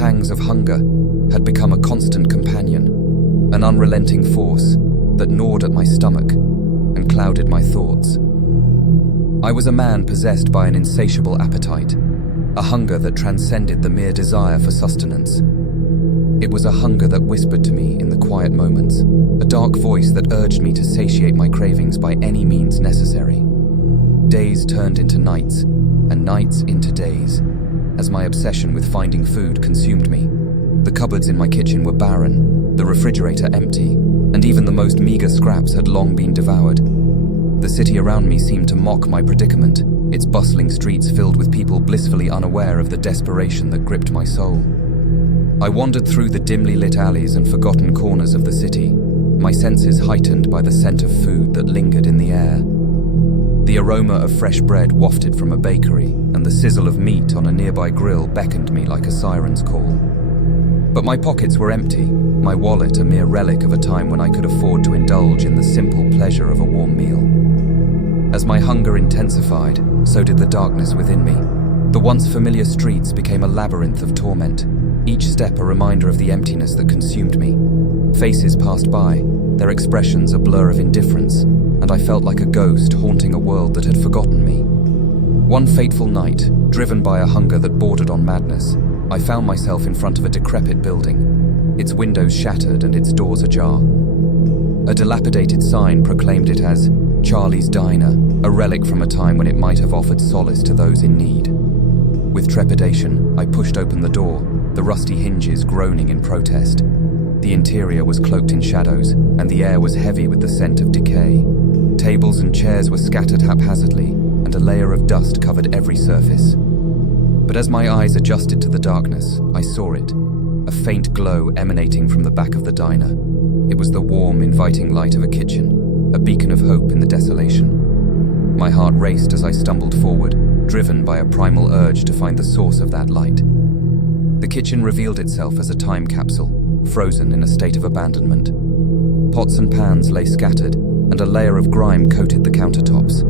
pangs of hunger had become a constant companion, an unrelenting force that gnawed at my stomach and clouded my thoughts. I was a man possessed by an insatiable appetite, a hunger that transcended the mere desire for sustenance. It was a hunger that whispered to me in the quiet moments, a dark voice that urged me to satiate my cravings by any means necessary. Days turned into nights, and nights into days, as my obsession with finding food consumed me. The cupboards in my kitchen were barren, the refrigerator empty, and even the most meager scraps had long been devoured. The city around me seemed to mock my predicament, its bustling streets filled with people blissfully unaware of the desperation that gripped my soul. I wandered through the dimly lit alleys and forgotten corners of the city, my senses heightened by the scent of food that lingered in the air. The aroma of fresh bread wafted from a bakery, and the sizzle of meat on a nearby grill beckoned me like a siren's call. But my pockets were empty, my wallet a mere relic of a time when I could afford to indulge in the simple pleasure of a warm meal. As my hunger intensified, so did the darkness within me. The once familiar streets became a labyrinth of torment, each step a reminder of the emptiness that consumed me. Faces passed by, their expressions a blur of indifference, and I felt like a ghost haunting a world that had forgotten me. One fateful night, driven by a hunger that bordered on madness, I found myself in front of a decrepit building, its windows shattered and its doors ajar. A dilapidated sign proclaimed it as Charlie's Diner, a relic from a time when it might have offered solace to those in need. With trepidation, I pushed open the door, the rusty hinges groaning in protest. The interior was cloaked in shadows, and the air was heavy with the scent of decay. Tables and chairs were scattered haphazardly, and a layer of dust covered every surface. But as my eyes adjusted to the darkness, I saw it, a faint glow emanating from the back of the diner. It was the warm, inviting light of a kitchen, a beacon of hope in the desolation. My heart raced as I stumbled forward, driven by a primal urge to find the source of that light. The kitchen revealed itself as a time capsule, frozen in a state of abandonment. Pots and pans lay scattered, and a layer of grime coated the countertops.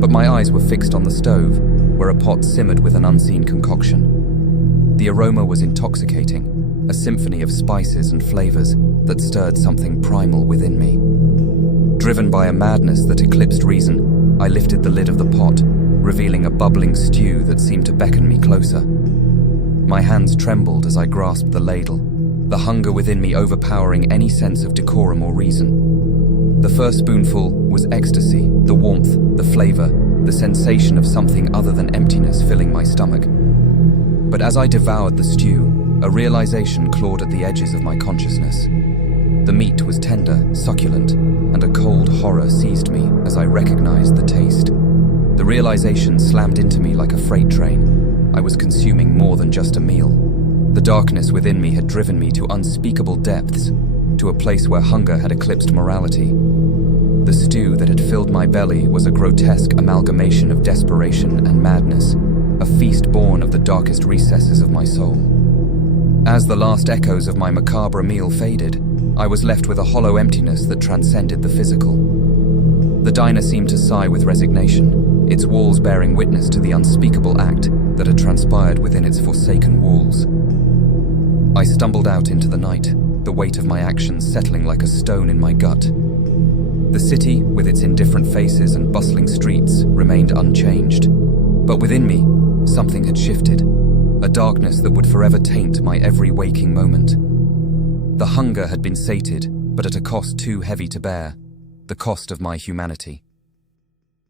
But my eyes were fixed on the stove, where a pot simmered with an unseen concoction. The aroma was intoxicating, a symphony of spices and flavors that stirred something primal within me. Driven by a madness that eclipsed reason, I lifted the lid of the pot, revealing a bubbling stew that seemed to beckon me closer. My hands trembled as I grasped the ladle, the hunger within me overpowering any sense of decorum or reason. The first spoonful was ecstasy, the warmth, the flavor, the sensation of something other than emptiness filling my stomach. But as I devoured the stew, a realization clawed at the edges of my consciousness. The meat was tender, succulent, and a cold horror seized me as I recognized the taste. The realization slammed into me like a freight train. I was consuming more than just a meal. The darkness within me had driven me to unspeakable depths, to a place where hunger had eclipsed morality. The stew that had filled my belly was a grotesque amalgamation of desperation and madness, a feast born of the darkest recesses of my soul. As the last echoes of my macabre meal faded, I was left with a hollow emptiness that transcended the physical. The diner seemed to sigh with resignation, its walls bearing witness to the unspeakable act that had transpired within its forsaken walls. I stumbled out into the night, the weight of my actions settling like a stone in my gut. The city, with its indifferent faces and bustling streets, remained unchanged. But within me, something had shifted, a darkness that would forever taint my every waking moment. The hunger had been sated, but at a cost too heavy to bear, the cost of my humanity.